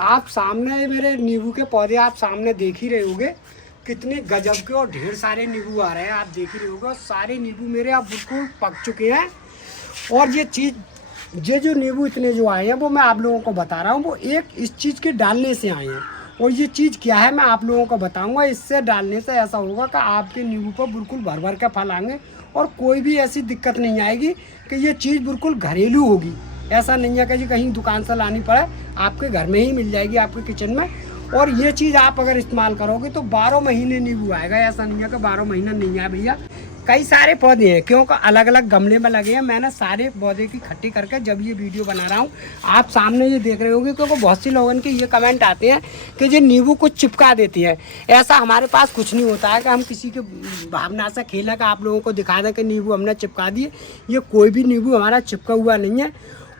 आप सामने मेरे नींबू के पौधे आप सामने देख ही रहे होंगे, कितने गजब के और ढेर सारे नींबू आ रहे हैं। आप देख ही रहे होंगे, सारे नींबू मेरे आप बिल्कुल पक चुके हैं। और ये जो नींबू इतने जो आए हैं वो मैं आप लोगों को बता रहा हूँ, वो एक इस चीज़ के डालने से आए हैं। और ये चीज़ क्या है मैं आप लोगों को बताऊंगा। इससे डालने से ऐसा होगा कि आपके नींबू पर बिल्कुल भर भर के फल आएंगे और कोई भी ऐसी दिक्कत नहीं आएगी कि ये चीज़ बिल्कुल घरेलू होगी। ऐसा नहीं है कि जी कहीं दुकान से लानी पड़े, आपके घर में ही मिल जाएगी, आपके किचन में। और ये चीज़ आप अगर इस्तेमाल करोगे तो 12 महीने नींबू आएगा। ऐसा नहीं है कि 12 महीना नहीं आए भैया। कई सारे पौधे हैं, क्योंकि अलग अलग गमले में लगे हैं। मैंने सारे पौधे की इकट्ठी करके जब ये वीडियो बना रहा हूँ, आप सामने ये देख रहे होंगे, क्योंकि बहुत से लोगों के ये कमेंट आते हैं कि ये नींबू को चिपका देती है। ऐसा हमारे पास कुछ नहीं होता है कि हम किसी के भावना से खेला का आप लोगों को दिखा दें कि नींबू हमने चिपका दिए। ये कोई भी नींबू हमारा चिपका हुआ नहीं है।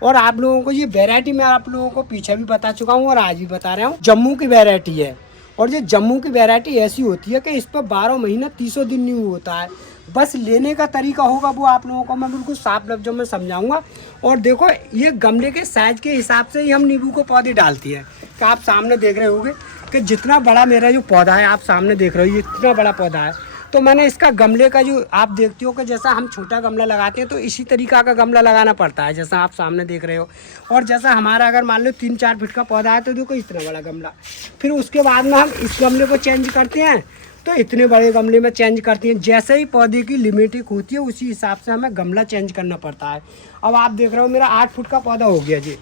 और आप लोगों को ये वैरायटी मैं आप लोगों को पीछे भी बता चुका हूँ और आज भी बता रहा हूँ, जम्मू की वैरायटी है। और ये जम्मू की वैरायटी ऐसी होती है कि इस पर 12 महीना 300 दिन नींबू होता है। बस लेने का तरीका होगा वो आप लोगों को मैं बिल्कुल साफ लफ्जों में समझाऊंगा। और देखो, ये गमले के साइज के हिसाब से ही हम नींबू को पौधे डालती है। कि आप सामने देख रहे होंगे कि जितना बड़ा मेरा जो पौधा है, आप सामने देख रहे हो, ये इतना बड़ा पौधा है। तो मैंने इसका गमले का जो आप देखते हो कि जैसा हम छोटा गमला लगाते हैं तो इसी तरीका का गमला लगाना पड़ता है, जैसा आप सामने देख रहे हो। और जैसा हमारा अगर मान लो 3-4 फीट का पौधा है तो देखो इतना बड़ा गमला। फिर उसके बाद में हम इस गमले को चेंज करते हैं तो इतने बड़े गमले में चेंज करते हैं। जैसे ही पौधे की लिमिटिंग होती है उसी हिसाब से हमें गमला चेंज करना पड़ता है। अब आप देख रहे हो मेरा 8 फुट का पौधा हो गया जी।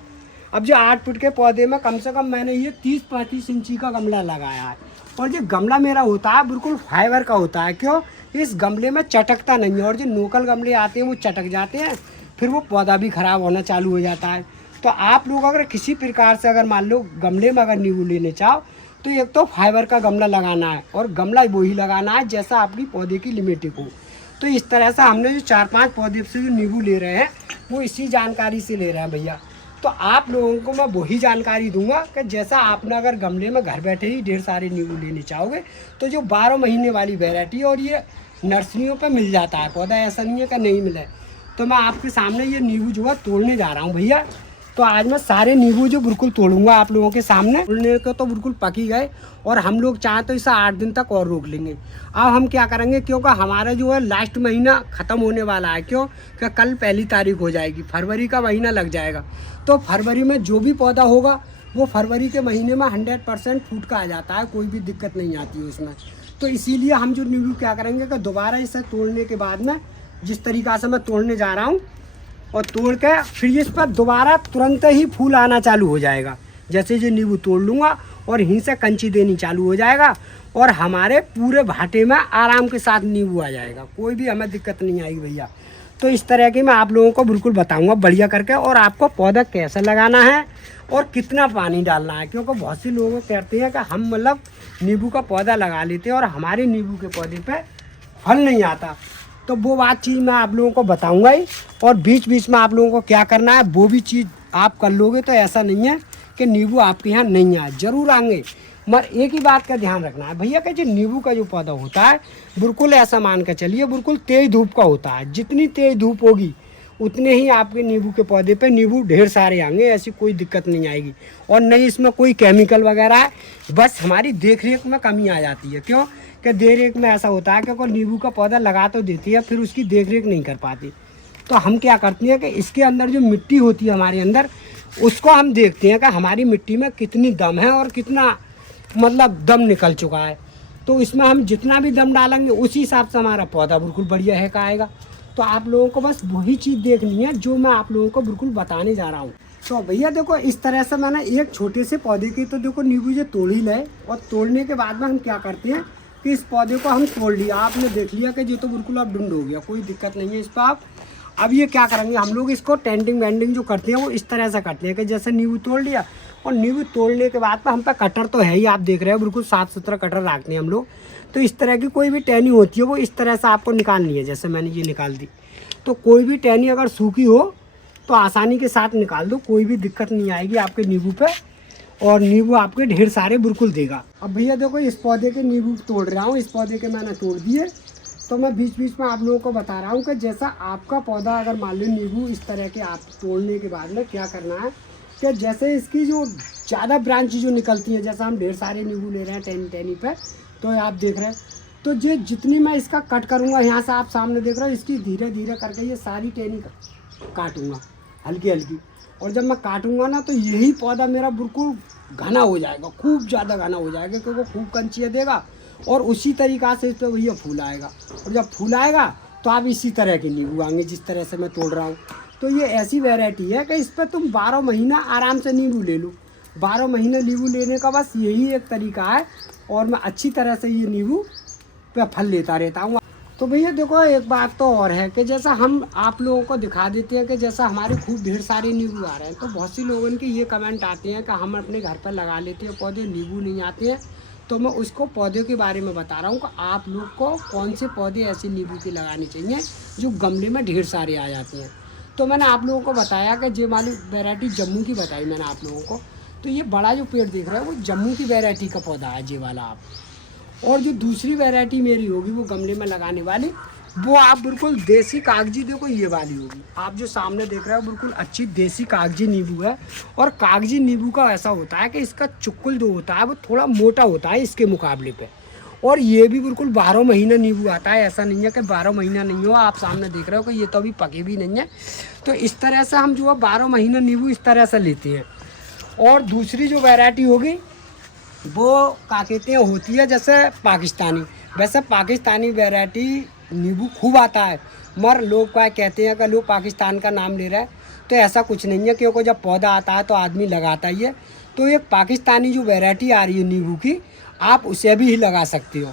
अब जो 8 फुट के पौधे में कम से कम मैंने ये 30-35 इंची का गमला लगाया है। और जो गमला मेरा होता है बिल्कुल फाइबर का होता है। क्यों? इस गमले में चटकता नहीं है। और जो लोकल गमले आते हैं वो चटक जाते हैं, फिर वो पौधा भी ख़राब होना चालू हो जाता है। तो आप लोग अगर किसी प्रकार से अगर मान लो गमले में अगर नींबू लेने चाहो तो एक तो फाइबर का गमला लगाना है और गमला वही लगाना है जैसा आपकी पौधे की लिमिटिंग हो। तो इस तरह से हमने जो 4-5 पौधे से जो नींबू ले रहे हैं वो इसी जानकारी से ले रहे हैं भैया। तो आप लोगों को मैं वही जानकारी दूंगा कि जैसा आपने अगर गमले में घर बैठे ही ढेर सारे नींबू लेने चाहोगे तो जो 12 महीने वाली वैरायटी और ये नर्सरियों पे मिल जाता है पौधा, ऐसा नहीं है कि नहीं मिले। तो मैं आपके सामने ये नींबू जो है तोड़ने जा रहा हूँ भैया। तो आज मैं सारे नींबू जो बिल्कुल तोड़ूंगा आप लोगों के सामने। तोड़ने को तो बिल्कुल पक ही गए और हम लोग चाहें तो इसे 8 दिन तक और रोक लेंगे। अब हम क्या करेंगे, क्योंकि हमारा जो है लास्ट महीना ख़त्म होने वाला है। क्यों कि कल 1 तारीख हो जाएगी, फरवरी का महीना लग जाएगा। तो फरवरी में जो भी पौधा होगा वो फरवरी के महीने में 100% फूट का आ जाता है, कोई भी दिक्कत नहीं आती है उसमें। तो इसीलिए हम जो नींबू क्या करेंगे कि दोबारा इसे तोड़ने के बाद में जिस तरीक़ा से मैं तोड़ने जा रहा हूँ और तोड़ के फिर इस पर दोबारा तुरंत ही फूल आना चालू हो जाएगा। जैसे जो नींबू तोड़ लूँगा और यहीं से कंची देनी चालू हो जाएगा और हमारे पूरे भाटे में आराम के साथ नींबू आ जाएगा, कोई भी हमें दिक्कत नहीं आएगी भैया। तो इस तरह की मैं आप लोगों को बिल्कुल बताऊंगा बढ़िया करके। और आपको पौधा कैसे लगाना है और कितना पानी डालना है, क्योंकि बहुत से लोग कहते हैं कि हम मतलब नींबू का पौधा लगा लेते हैं और हमारे नींबू के पौधे पे फल नहीं आता। तो वो बात चीज़ मैं आप लोगों को बताऊंगा ही। और बीच बीच में आप लोगों को क्या करना है वो भी चीज़ आप कर लोगे। तो ऐसा नहीं है कि नींबू आपके यहाँ नहीं आए, ज़रूर आएंगे। मगर एक ही बात का ध्यान रखना है भैया कि जो नींबू का जो पौधा होता है बिल्कुल ऐसा मान कर चलिए बिल्कुल तेज़ धूप का होता है। जितनी तेज़ धूप होगी उतने ही आपके नींबू के पौधे पे नींबू ढेर सारे आएंगे, ऐसी कोई दिक्कत नहीं आएगी। और नहीं इसमें कोई केमिकल वगैरह है, बस हमारी देख रेख में कमी आ जाती है। क्यों कि देख रेख में ऐसा होता है कि कोई नींबू का पौधा लगा तो देती है फिर उसकी देख रेख नहीं कर पाती। तो हम क्या करते हैं कि इसके अंदर जो मिट्टी होती है हमारे अंदर, उसको हम देखते हैं कि हमारी मिट्टी में कितनी दम है और कितना मतलब दम निकल चुका है। तो इसमें हम जितना भी दम डालेंगे उसी हिसाब से हमारा पौधा बिल्कुल बढ़िया है का आएगा। तो आप लोगों को बस वही चीज़ देखनी है जो मैं आप लोगों को बिल्कुल बताने जा रहा हूँ। तो भैया देखो, इस तरह से मैंने एक छोटे से पौधे की तो देखो नींबू जो तोड़ ही ले। और तोड़ने के बाद में हम क्या करते हैं कि इस पौधे को हम तोड़ लिया, आपने देख लिया कि ये तो बिल्कुल अब डुंड हो गया, कोई दिक्कत नहीं है इस पर। आप अब ये क्या करेंगे, हम लोग इसको टेंडिंग वेंडिंग जो करते हैं वो इस तरह से करते हैं कि जैसे नींबू तोड़ लिया और नींबू तोड़ने के बाद में हम पे कटर तो है ही, आप देख रहे हो बिल्कुल साफ सुथरा कटर रखते हैं हम लोग। तो इस तरह की कोई भी टहनी होती है वो इस तरह से आपको निकालनी है, जैसे मैंने ये निकाल दी। तो कोई भी टहनी अगर सूखी हो तो आसानी के साथ निकाल दो, कोई भी दिक्कत नहीं आएगी आपके नींबू पे। और नींबू आपके ढेर सारे बिल्कुल देगा। अब भैया देखो, इस पौधे के नींबू तोड़ रहा हूँ, इस पौधे के मैंने तोड़ दिए। तो मैं बीच बीच में आप लोगों को बता रहा हूँ कि जैसा आपका पौधा अगर मान लो नींबू इस तरह के आप तोड़ने के बाद में क्या करना है कि जैसे इसकी जो ज़्यादा ब्रांच जो निकलती हैं, जैसा हम ढेर सारे नींबू ले रहे हैं टहनी टहनी पे, तो आप देख रहे हैं। तो ये जितनी मैं इसका कट करूँगा, यहाँ से आप सामने देख रहे हो, इसकी धीरे धीरे करके ये सारी टहनी काटूँगा हल्की हल्की। और जब मैं काटूँगा ना तो यही पौधा मेरा बिल्कुल घना हो जाएगा, खूब ज़्यादा घना हो जाएगा, क्योंकि खूब कंचियाँ देगा और उसी तरीक़ा से इस पर भैया फूल आएगा। और जब फूल आएगा तो आप इसी तरह के नींबू आएंगे जिस तरह से मैं तोड़ रहा हूँ। तो ये ऐसी वैरायटी है कि इस पर तुम 12 महीना आराम से नींबू ले लो। 12 महीने नींबू लेने का बस यही एक तरीका है, और मैं अच्छी तरह से ये नींबू पे फल लेता रहता हूँ। तो भैया देखो, एक बात तो और है कि जैसा हम आप लोगों को दिखा देते हैं कि जैसा हमारे खूब ढेर सारे नींबू आ रहे हैं, तो बहुत सी लोगों के ये कमेंट आते हैं कि हम अपने घर पर लगा लेते हैं पौधे, नींबू नहीं आते हैं। तो मैं उसको पौधे के बारे में बता रहा हूँ कि आप लोग को कौन से पौधे ऐसे नींबू के लगाने चाहिए जो गमले में ढेर सारे आ जाते हैं। तो मैंने आप लोगों को बताया कि ये वाली वैरायटी जम्मू की बताई मैंने आप लोगों को। तो ये बड़ा जो पेड़ दिख रहा है वो जम्मू की वैरायटी का पौधा है, ये वाला आप। और जो दूसरी वैरायटी मेरी होगी वो गमले में लगाने वाली, वो आप बिल्कुल देसी कागजी, देखो ये वाली होगी। आप जो सामने देख रहे हो बिल्कुल अच्छी देसी कागजी नींबू है। और कागजी नींबू का ऐसा होता है कि इसका चुकुल जो होता है वो थोड़ा मोटा होता है इसके मुकाबले पे। और ये भी बिल्कुल 12 महीना नींबू आता है, ऐसा नहीं है कि 12 महीना नहीं हो। आप सामने देख रहे हो कि ये तो अभी पके भी नहीं है। तो इस तरह से हम जो है 12 महीना नींबू इस तरह से लेते हैं। और दूसरी जो वैरायटी होगी वो क्या कहते हैं, होती है जैसे पाकिस्तानी। वैसे पाकिस्तानी वैरायटी नींबू खूब आता है, मगर लोग क्या कहते हैं कि लोग पाकिस्तान का नाम ले रहे हैं, तो ऐसा कुछ नहीं है, क्योंकि जब पौधा आता है तो आदमी लगाता ही है। तो एक पाकिस्तानी जो वैरायटी आ रही है नींबू की, आप उसे भी ही लगा सकते हो।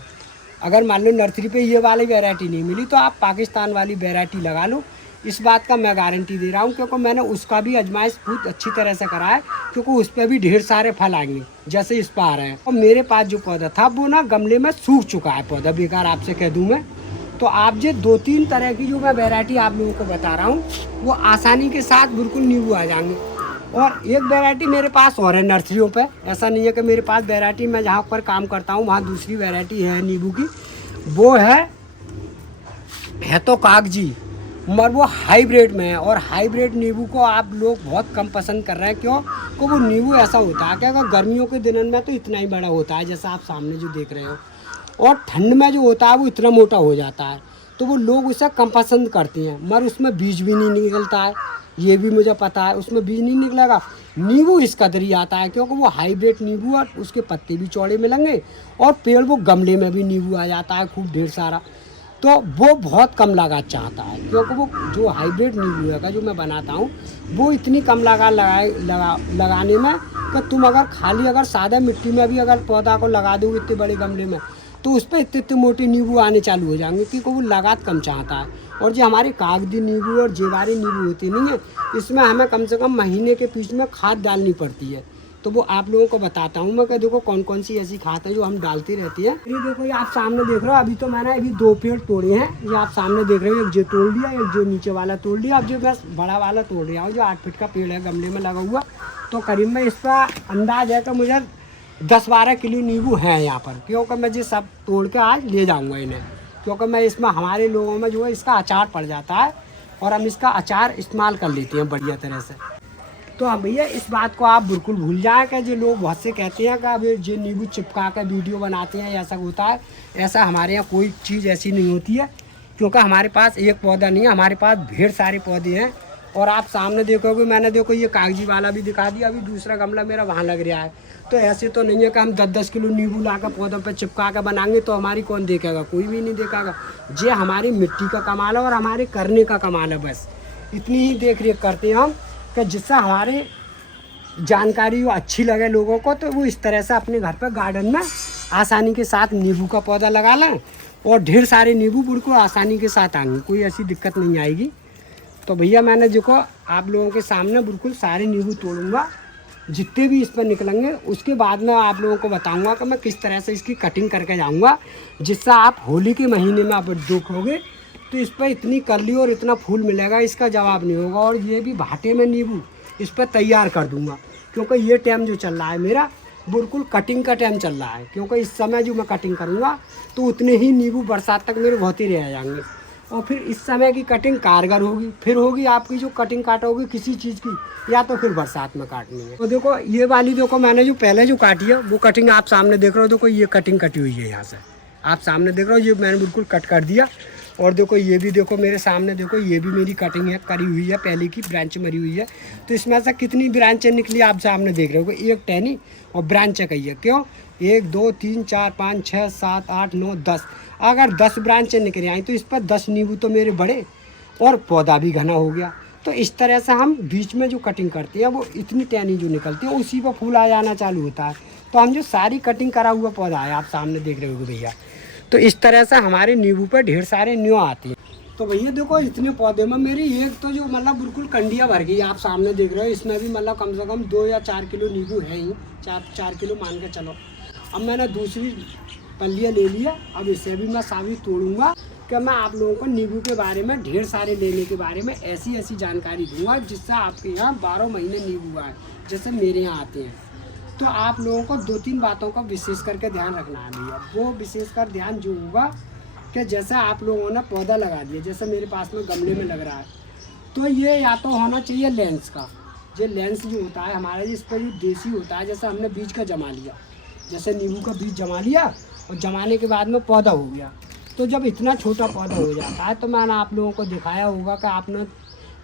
अगर मान लो नर्सरी पे ये वाली वैरायटी नहीं मिली तो आप पाकिस्तान वाली वैरायटी लगा लो। इस बात का मैं गारंटी दे रहा हूँ, क्योंकि मैंने उसका भी आजमाइश बहुत अच्छी तरह से करा है, क्योंकि उस पर भी ढेर सारे फल आएंगे जैसे इस पर आ रहे हैं। और मेरे पास जो पौधा था वो ना गमले में सूख चुका है पौधा, बेकार आपसे कह दूँ मैं। तो आप जो 2-3 तरह की जो मैं वैरायटी आप लोगों को बता रहा हूँ वो आसानी के साथ बिल्कुल नींबू आ जाएंगे। और एक वैरायटी मेरे पास और है नर्सरियों पे, ऐसा नहीं है कि मेरे पास वैरायटी, मैं जहाँ पर काम करता हूँ वहाँ दूसरी वैरायटी है नींबू की, वो है तो कागजी, मगर वो हाइब्रिड में है। और हाइब्रिड नींबू को आप लोग बहुत कम पसंद कर रहे हैं, क्यों? कि वो नींबू ऐसा होता है कि अगर गर्मियों के दिनों में तो इतना ही बड़ा होता है जैसा आप सामने जो देख रहे हो, और ठंड में जो होता है वो इतना मोटा हो जाता है। तो वो लोग उसे कम पसंद करते हैं, मगर उसमें बीज भी नहीं निकलता है, ये भी मुझे पता है, उसमें बीज नहीं निकलेगा। नींबू इस कदर ही आता है क्योंकि वो हाइब्रिड नींबू है, उसके पत्ते भी चौड़े मिलेंगे और पेड़ वो गमले में भी नींबू आ जाता है खूब ढेर सारा। तो वो बहुत कम लागत चाहता है, क्योंकि वो जो हाइब्रिड नींबू है का जो मैं बनाता हूँ वो इतनी कम लगाने में कि तुम अगर खाली अगर सादा मिट्टी में भी अगर पौधा को लगा दोगे इतने बड़े गमले में, तो उस पर इतने इतने मोटे नींबू आने चालू हो जाएंगे, क्योंकि वो लागत कम चाहता है। और जो हमारे कागजी नींबू और जेवारी नींबू होती नहीं है, इसमें हमें कम से कम महीने के बीच में खाद डालनी पड़ती है। तो वो आप लोगों को बताता हूँ मैं कि देखो कौन कौन सी ऐसी खाद है जो हम डालते रहते हैं। ये देखो, ये आप सामने देख रहे हो, अभी तो मैंने अभी 2 पेड़ तोड़े हैं, ये आप सामने देख रहे हो, एक जो तोड़ लिया, एक जो नीचे वाला तोड़ लिया। अब जो मैं बड़ा वाला तोड़ रहा हूँ जो 8 फीट का पेड़ है गमले में लगा हुआ, तो करीब में इसका अंदाज है कि मुझे 10-12 किलो नींबू हैं यहाँ पर, क्योंकि मैं ये सब तोड़ के आज ले जाऊँगा इन्हें, क्योंकि मैं इसमें हमारे लोगों में जो है इसका अचार पड़ जाता है और हम इसका अचार इस्तेमाल कर लेते हैं बढ़िया तरह से। तो हाँ भैया, इस बात को आप बिल्कुल भूल जाए कि जो लोग बहुत से कहते हैं कि अब जो नींबू चिपका कर वीडियो बनाते हैं ऐसा होता है, ऐसा हमारे यहाँ कोई चीज़ ऐसी नहीं होती है, क्योंकि हमारे पास एक पौधा नहीं है, हमारे पास ढेर सारे पौधे हैं। और आप सामने देखोगे, मैंने देखो ये कागजी वाला भी दिखा दिया, अभी दूसरा गमला मेरा वहाँ लग रहा है। तो ऐसे तो नहीं है कि हम 10-10 किलो नींबू ला कर पौधों पर चिपका कर बनाएंगे तो हमारी कौन देखेगा, कोई भी नहीं देखेगा। ये हमारी मिट्टी का कमाल है और हमारे करने का कमाल है, बस इतनी ही देख रेख करते हैं हम कि जिससे हमारे जानकारी वो अच्छी लगे लोगों को, तो वो इस तरह से अपने घर पर गार्डन में आसानी के साथ नींबू का पौधा लगा लें और ढेर सारे नींबू बिल्कुल आसानी के साथ आएंगे, कोई ऐसी दिक्कत नहीं आएगी। तो भैया मैंने देखो आप लोगों के सामने बिल्कुल सारे नींबू तोड़ूंगा, जितने भी इस पर निकलेंगे उसके बाद में आप लोगों को बताऊंगा कि मैं किस तरह से इसकी कटिंग करके जाऊंगा, जिससे आप होली के महीने में आप देखोगे तो इस पर इतनी कली और इतना फूल मिलेगा, इसका जवाब नहीं होगा। और ये भी भाटे में नींबू इस पर तैयार कर दूंगा, क्योंकि ये टाइम जो चल रहा है मेरा बिल्कुल कटिंग का टाइम चल रहा है, क्योंकि इस समय जो मैं कटिंग करूँगा तो उतने ही नींबू बरसात तक मेरे बहुत ही रह जाएंगे। और फिर इस समय की कटिंग कारगर होगी। फिर होगी आपकी जो कटिंग काटोगी किसी चीज़ की, या तो फिर बरसात में काटनी है। तो देखो ये वाली देखो मैंने जो पहले जो काटी है वो कटिंग आप सामने देख रहे हो। देखो ये कटिंग कटी हुई है यहाँ से, आप सामने देख रहे हो, ये मैंने बिल्कुल कट कर दिया। और देखो ये भी देखो मेरे सामने देखो, ये भी मेरी कटिंग है, करी हुई है, पहले की ब्रांच मरी हुई है। तो इसमें से कितनी ब्रांचें निकली आप सामने देख रहे हो, एक टहनी और ब्रांच कही है। क्यों? 1 2 3 4 5 6 7 8 9 10, अगर 10 ब्रांचें निकल आई तो इस पर 10 नींबू तो मेरे बड़े और पौधा भी घना हो गया। तो इस तरह से हम बीच में जो कटिंग करते हैं वो इतनी टहनी जो निकलती है उसी पर फूल आ जाना चालू होता है। तो हम जो सारी कटिंग करा हुआ पौधा है आप सामने देख रहे हो भैया, तो इस तरह से हमारे नींबू पर ढेर सारे न्यू आती हैं। तो भैया देखो इतने पौधे में मेरी एक तो जो मतलब बिल्कुल कंडिया भर गई आप सामने देख रहे हो, इसमें भी मतलब कम से कम 2 या 4 किलो नींबू है ही, 4 किलो मान के चलो। अब मैंने दूसरी पल्लियाँ ले लिया, अब इसे भी मैं साबित तोड़ूंगा कि मैं आप लोगों को नींबू के बारे में, ढेर सारे लेने के बारे में ऐसी ऐसी जानकारी दूंगा जिससे आपके यहाँ 12 महीने नींबू आए जैसे मेरे यहाँ आते हैं। तो आप लोगों को 2-3 बातों का विशेष करके ध्यान रखना है भैया। वो विशेष कर ध्यान जो होगा कि जैसे आप लोगों ने पौधा लगा दिया, जैसे मेरे पास में गमले में लग रहा है, तो ये या तो होना चाहिए लेंस का। जो लेंस जो होता है हमारा, इस पर जो देसी होता है, जैसे हमने बीज का जमा लिया, जैसे नींबू का बीज जमा लिया और जमाने के बाद में पौधा हो गया। तो जब इतना छोटा पौधा हो जाता है तो मैंने आप लोगों को दिखाया होगा कि आपने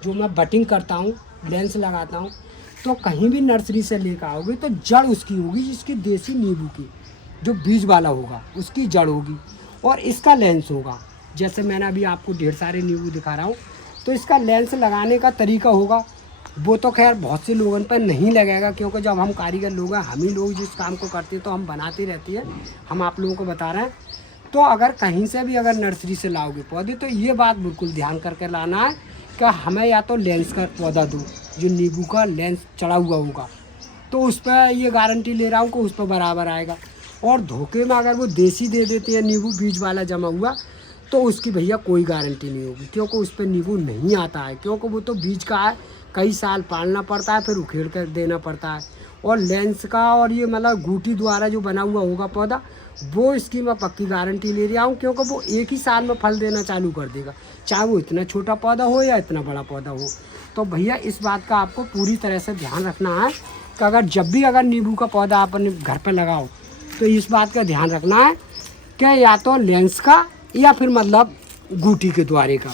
जो मैं बटिंग करता हूँ, लेंस लगाता हूँ, तो कहीं भी नर्सरी से लेकर आओगे तो जड़ उसकी होगी जिसकी देसी नींबू की जो बीज वाला होगा उसकी जड़ होगी, और इसका लेंस होगा। जैसे मैंने अभी आपको ढेर सारे नींबू दिखा रहा हूँ, तो इसका लेंस लगाने का तरीका होगा। वो तो खैर बहुत से लोगों पर नहीं लगेगा, क्योंकि जब हम कारीगर लोग हैं, हम ही लोग जिस काम को करते हैं तो हम बनाते रहती है, हम आप लोगों को बता रहे हैं। तो अगर कहीं से भी अगर नर्सरी से लाओगे पौधे तो ये बात बिल्कुल ध्यान करके लाना है कि हमें या तो लेंस का पौधा दो, जो नींबू का लेंस चढ़ा हुआ होगा, तो उस पर ये गारंटी ले रहा हूँ कि उस पर बराबर आएगा। और धोखे में अगर वो देसी दे देते हैं नींबू बीज वाला जमा हुआ, तो उसकी भैया कोई गारंटी नहीं होगी, क्योंकि उस पर नींबू नहीं आता है, क्योंकि वो तो बीज का है, कई साल पालना पड़ता है, फिर उखेड़ कर देना पड़ता है। और लेंस का और ये मतलब गूटी द्वारा जो बना हुआ होगा पौधा, वो इसकी मैं पक्की गारंटी ले रहा हूँ, क्योंकि वो एक ही साल में फल देना चालू कर देगा, चाहे वो इतना छोटा पौधा हो या इतना बड़ा पौधा हो। तो भैया इस बात का आपको पूरी तरह से ध्यान रखना है कि अगर जब भी अगर नींबू का पौधा अपने घर पर लगाओ तो इस बात का ध्यान रखना है कि या तो लेंस का या फिर मतलब गूटी के द्वारे का।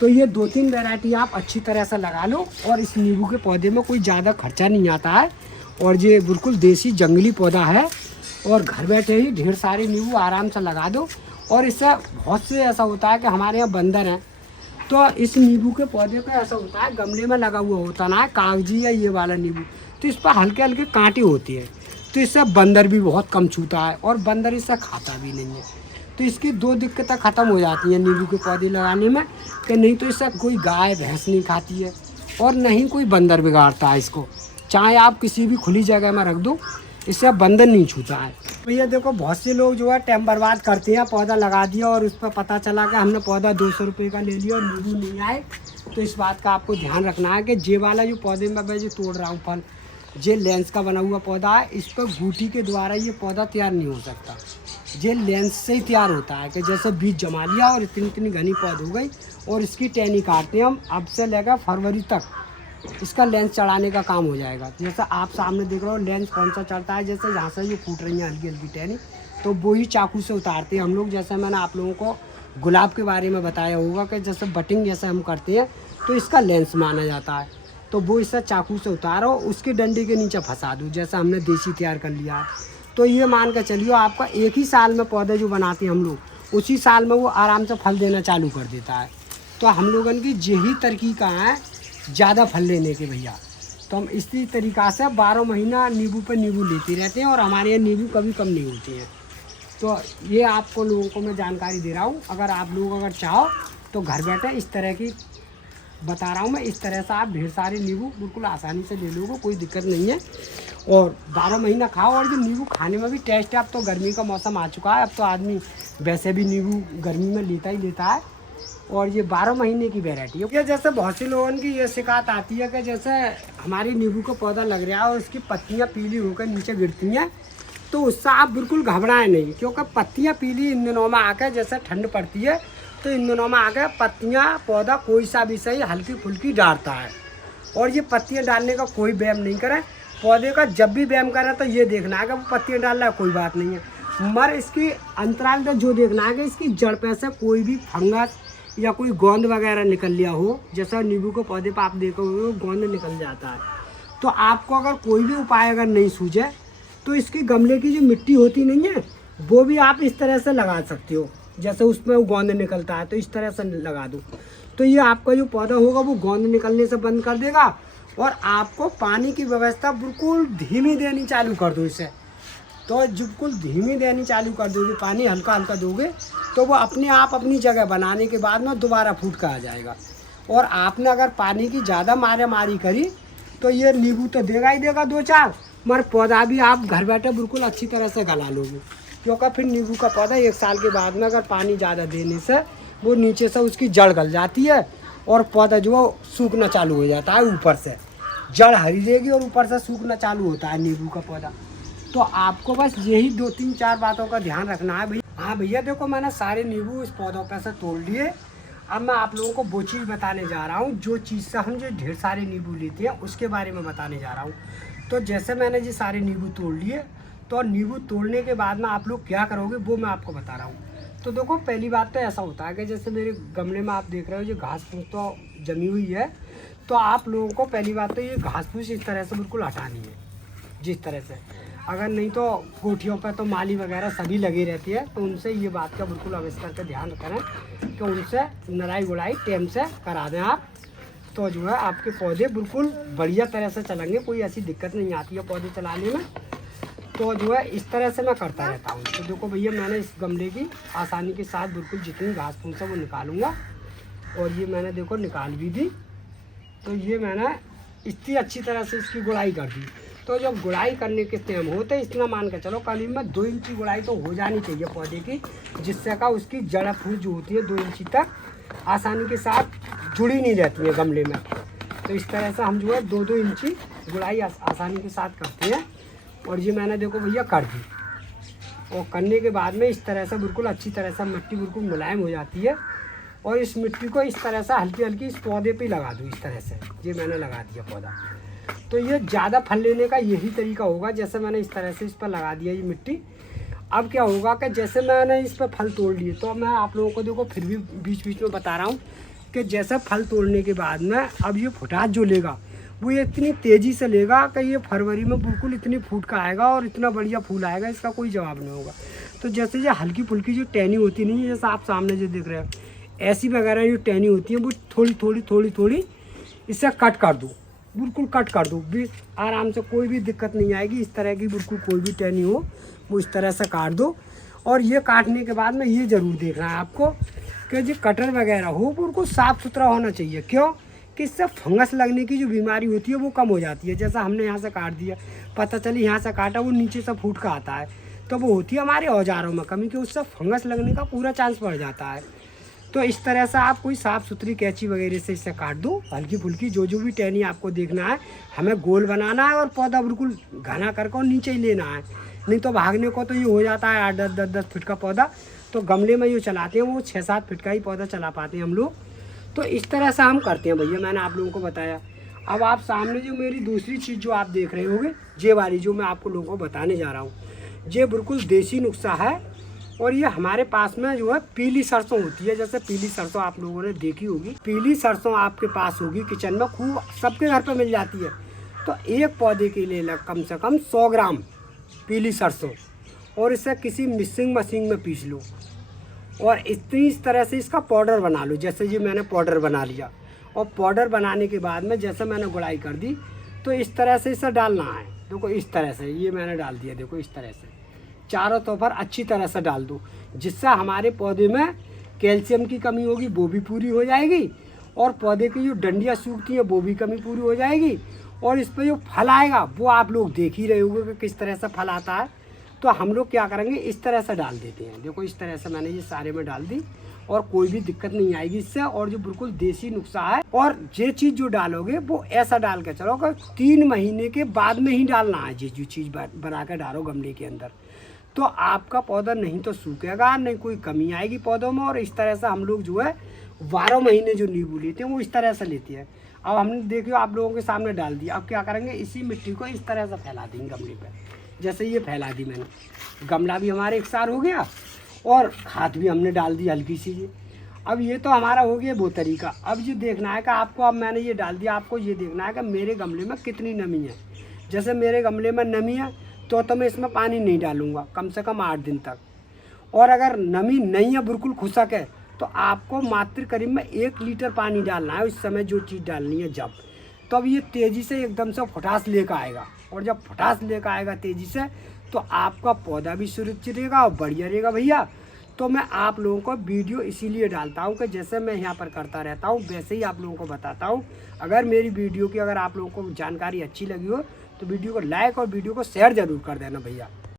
तो ये 2-3 वैरायटी आप अच्छी तरह से लगा लो, और इस नींबू के पौधे में कोई ज़्यादा खर्चा नहीं आता है, और ये बिल्कुल देसी जंगली पौधा है, और घर बैठे ही ढेर सारे नींबू आराम से लगा दो। और इससे बहुत से ऐसा होता है कि हमारे यहाँ बंदर हैं, तो इस नींबू के पौधे पे ऐसा होता है, गमले में लगा हुआ होता ना है कागजी या ये वाला नींबू, तो इस पर हल्के हल्के कांटे होते हैं, तो इससे बंदर भी बहुत कम छूता है, और बंदर इससे खाता भी नहीं है। तो इसकी 2 दिक्कतें ख़त्म हो जाती हैं नींबू के पौधे लगाने में, कि नहीं तो इससे कोई गाय भैंस नहीं खाती है, और नहीं कोई बंदर बिगाड़ता है इसको। चाहे आप किसी भी खुली जगह में रख दो, इससे बंदर नहीं छूता है। भैया देखो बहुत से लोग जो है टाइम बर्बाद करते हैं, पौधा लगा दिया और उस पर पता चला कि हमने पौधा 200 रुपये का ले लिया और नींबू नहीं आए। तो इस बात का आपको ध्यान रखना है कि ये वाला जो पौधे में मैं जो तोड़ रहा हूँ फल, ये लेंस का बना हुआ पौधा है, इस पर गूटी के द्वारा ये पौधा तैयार नहीं हो सकता। ये लेंस से ही तैयार होता है कि जैसे बीज जमा लिया और इतनी इतनी घनी पौध हो गई, और इसकी टहनी काटते हैं हम, अब से लेकर फरवरी तक इसका लेंस चढ़ाने का काम हो जाएगा। जैसे आप सामने देख रहे हो लेंस कौन सा चढ़ता है, जैसे यहाँ से जो फूट रही है हल्की हल्की टहनी, तो वो ही चाकू से उतारते हैं हम लोग। जैसे मैंने आप लोगों को गुलाब के बारे में बताया होगा कि जैसे बटिंग जैसे हम करते हैं तो इसका लेंस माना जाता है, तो वो इससे चाकू से उतारो, उसके डंडे के नीचे फंसा दो, जैसा हमने देसी तैयार कर लिया है। तो ये मान कर चलिए आपका एक ही साल में पौधे जो बनाते हैं हम लोग, उसी साल में वो आराम से फल देना चालू कर देता है। तो हम लोगन की यही तरीका है ज़्यादा फल लेने के भैया। तो हम इसी तरीक़ा से 12 महीना नींबू पर नींबू लेते रहते हैं, और हमारे यहाँ नींबू कभी कम नहीं होते हैं। तो ये आपको लोगों को मैं जानकारी दे रहा हूँ। अगर आप लोग अगर चाहो तो घर बैठे इस तरह की बता रहा हूँ मैं, इस तरह से आप ढेर सारे नींबू बिल्कुल आसानी से ले लोगे, कोई दिक्कत नहीं है। और 12 महीना खाओ, और जो नींबू खाने में भी टेस्ट है। अब तो गर्मी का मौसम आ चुका है, अब तो आदमी वैसे भी नींबू गर्मी में लेता ही लेता है, और ये 12 महीने की वैरायटी है। जैसे बहुत से लोगों की ये शिकायत आती है कि जैसे हमारी नींबू का पौधा लग रहा है और उसकी पत्तियाँ पीली होकर नीचे गिरती हैं, तो उससे आप बिल्कुल घबराएं नहीं, क्योंकि पत्तियाँ पीली इन दिनों में आकर जैसे ठंड पड़ती है तो इन दिनों में आगे पत्तियाँ पौधा कोई सा भी सही हल्की फुल्की डालता है। और ये पत्तियाँ डालने का कोई व्यायाम नहीं करें। पौधे का जब भी व्यायाम करें तो ये देखना है कि वो पत्तियाँ डाल रहा है, कोई बात नहीं है, मगर इसकी अंतराल में जो देखना है कि इसकी जड़ पे से कोई भी फंगस या कोई गोंद वगैरह निकल लिया हो। जैसा नींबू के पौधे पर आप देखोगे वो गोंद निकल जाता है। तो आपको अगर कोई भी उपाय अगर नहीं सूझे तो इसकी गमले की जो मिट्टी होती नहीं है वो भी आप इस तरह से लगा सकते हो। जैसे उसमें वो गोंद निकलता है तो इस तरह से लगा दो, तो ये आपका जो पौधा होगा वो गोंद निकलने से बंद कर देगा। और आपको पानी की व्यवस्था बिल्कुल धीमी देनी चालू कर दो इसे। तो बिल्कुल धीमी देनी चालू कर दोगे, पानी हल्का हल्का दोगे तो वो अपने आप अपनी जगह बनाने के बाद में दोबारा फूट का आ जाएगा। और आपने अगर पानी की ज़्यादा मारी करी तो ये नींबू तो देगा ही देगा 2-4, मगर पौधा भी आप घर बैठे बिल्कुल अच्छी तरह से गला लोगे। क्योंकि फिर नींबू का पौधा 1 साल के बाद में अगर पानी ज़्यादा देने से वो नीचे से उसकी जड़ गल जाती है और पौधा जो है सूखना चालू हो जाता है। ऊपर से जड़ हरी रहेगी और ऊपर से सूखना चालू होता है नींबू का पौधा। तो आपको बस यही 2-3-4 बातों का ध्यान रखना है भैया। हाँ भैया देखो, मैंने सारे नींबू इस पौधों पर से तोड़ लिए। अब मैं आप लोगों को वो चीज़ बताने जा रहा हूँ जो चीज़ से हम जो ढेर सारे नींबू लेते हैं उसके बारे में बताने जा रहा हूँ। तो जैसे मैंने जी सारे नींबू तोड़ लिए, तो नींबू तोड़ने के बाद में आप लोग क्या करोगे वो मैं आपको बता रहा हूँ। तो देखो, पहली बात तो ऐसा होता है कि जैसे मेरे गमले में आप देख रहे हो जो घास फूस तो जमी हुई है, तो आप लोगों को पहली बात तो ये घास फूस इस तरह से बिल्कुल हटानी है, जिस तरह से। अगर नहीं तो कोठियों पर तो माली वगैरह सभी लगी रहती है, तो उनसे ये बात का बिल्कुल अवश्य करके ध्यान करें कि उनसे नराई गुड़ाई टाइम से करा दें आप। तो जो है आपके पौधे बिल्कुल बढ़िया तरह से चलेंगे, कोई ऐसी दिक्कत नहीं आती है पौधे चलाने में। तो जो है इस तरह से मैं करता रहता हूँ। तो देखो भैया, मैंने इस गमले की आसानी के साथ बिल्कुल जितनी घास फूस है वो निकालूंगा, और ये मैंने देखो निकाल भी दी। तो ये मैंने इतनी अच्छी तरह से इसकी गुड़ाई कर दी। तो जब गुड़ाई करने के टाइम हो तो इतना मान के चलो करीब में 2 इंच की गुड़ाई तो हो जानी चाहिए पौधे की, जिससे का उसकी जड़ फूल जो होती है 2 इंच तक आसानी के साथ जुड़ी नहीं रहती है गमले में। तो इस तरह से हम जो है 2-2 इंची गुड़ाई आसानी के साथ करते हैं। और ये मैंने देखो भैया कर दी, और करने के बाद में इस तरह से बिल्कुल अच्छी तरह से मिट्टी बिल्कुल मुलायम हो जाती है। और इस मिट्टी को इस तरह से हल्की हल्की इस पौधे पे लगा दूँ इस तरह से। ये मैंने लगा दिया पौधा। तो ये ज़्यादा फल लेने का यही तरीका होगा, जैसे मैंने इस तरह से इस पर लगा दिया ये मिट्टी। अब क्या होगा कि जैसे मैंने इस पर फल तोड़ लिए, तो मैं आप लोगों को देखो फिर भी बीच बीच में बता रहा हूँ कि जैसे फल तोड़ने के बाद में अब ये फुटास जो लेगा वो ये इतनी तेज़ी से लेगा कि ये फरवरी में बिल्कुल इतनी फूट का आएगा और इतना बढ़िया फूल आएगा, इसका कोई जवाब नहीं होगा। तो जैसे ये हल्की फुल्की जो टहनी होती नहीं है, जैसे आप सामने जो देख रहे हैं, ऐसी वगैरह जो टहनी होती है वो थोड़ी थोड़ी इससे कट कर दो, बिल्कुल कट कर दो भी आराम से, कोई भी दिक्कत नहीं आएगी। इस तरह की बिल्कुल कोई भी टहनी हो वो इस तरह से काट दो। और ये काटने के बाद में ये ज़रूर देखना है आपको कि जो कटर वगैरह हो वो बिल्कुल साफ़ सुथरा होना चाहिए। क्यों कि इससे फंगस लगने की जो बीमारी होती है वो कम हो जाती है। जैसा हमने यहाँ से काट दिया, पता चली यहाँ से काटा, वो नीचे से फूट का आता है, तो वो होती है हमारे औजारों में कमी, कि उससे फंगस लगने का पूरा चांस बढ़ जाता है। तो इस तरह से आप कोई साफ़ सुथरी कैंची वगैरह से इसे काट दो, हल्की फुल्की जो भी टहनी आपको देखना है। हमें गोल बनाना है और पौधा बिल्कुल घना करके और नीचे ही लेना है, नहीं तो भागने को तो ये हो जाता है 8-10 फीट का पौधा। तो गमले में ये चलाते हैं वो 6-7 फीट का ही पौधा चला पाते हैं हम लोग। तो इस तरह से हम करते हैं भैया, मैंने आप लोगों को बताया। अब आप सामने जो मेरी दूसरी चीज़ जो आप देख रहे होंगे, ये वाली जो मैं आपको लोगों को बताने जा रहा हूँ, ये बिल्कुल देसी नुस्खा है। और ये हमारे पास में जो है पीली सरसों होती है। जैसे पीली सरसों आप लोगों ने देखी होगी, पीली सरसों आपके पास होगी किचन में, खूब सबके घर पे मिल जाती है। तो एक पौधे के लिए कम से कम 100 ग्राम पीली सरसों, और इसे किसी मिक्सिंग मशीन में पीस लो और इस तरह से इसका पाउडर बना लो। जैसे ये मैंने पाउडर बना लिया, और पाउडर बनाने के बाद में जैसे मैंने गुड़ाई कर दी, तो इस तरह से इसे डालना है। देखो इस तरह से ये मैंने डाल दिया, देखो इस तरह से चारों तरफ अच्छी तरह से डाल दो, जिससे हमारे पौधे में कैल्शियम की कमी होगी वो भी पूरी हो जाएगी, और पौधे की जो डंडियाँ सूखती हैं वो भी कमी पूरी हो जाएगी। और इस पर जो फल आएगा वो आप लोग देख ही रहे होंगे कि किस तरह से फल आता है। तो हम लोग क्या करेंगे, इस तरह से डाल देते हैं। देखो इस तरह से मैंने ये सारे में डाल दी, और कोई भी दिक्कत नहीं आएगी इससे। और जो बिल्कुल देसी नुस्खा है, और ये चीज़ जो डालोगे वो ऐसा डाल के चलो कि 3 महीने के बाद में ही डालना है। जो चीज़ बना के डालो गमले के अंदर, तो आपका पौधा नहीं तो सूखेगा, नहीं कोई कमी आएगी पौधों में। और इस तरह से हम लोग जो है 12 महीने जो नींबू लेते हैं वो इस तरह से लेते हैं। अब हमने देखियो आप लोगों के सामने डाल दिया। अब क्या करेंगे, इसी मिट्टी को इस तरह से फैला देंगे गमले पे, जैसे ये फैला दी मैंने। गमला भी हमारे एकसार हो गया और खाद भी हमने डाल दी हल्की सी। अब ये तो हमारा हो गया वो तरीका। अब ये देखना है कि आपको, अब मैंने ये डाल दिया, आपको ये देखना है कि मेरे गमले में कितनी नमी है। जैसे मेरे गमले में नमी है तो मैं इसमें पानी नहीं डालूँगा कम से कम 8 दिन तक। और अगर नमी नहीं है, बिल्कुल खुशक है, तो आपको मात्र करीब में 1 लीटर पानी डालना है इस समय जो चीज़ डालनी है जब। तो अब ये तेज़ी से एकदम से फटास लेकर आएगा, और जब फटास लेकर आएगा तेज़ी से, तो आपका पौधा भी सुरक्षित रहेगा और बढ़िया रहेगा भैया। तो मैं आप लोगों को वीडियो इसीलिए डालता हूँ कि जैसे मैं यहाँ पर करता रहता हूँ वैसे ही आप लोगों को बताता हूँ। अगर मेरी वीडियो की अगर आप लोगों को जानकारी अच्छी लगी हो तो वीडियो को लाइक और वीडियो को शेयर ज़रूर कर देना भैया।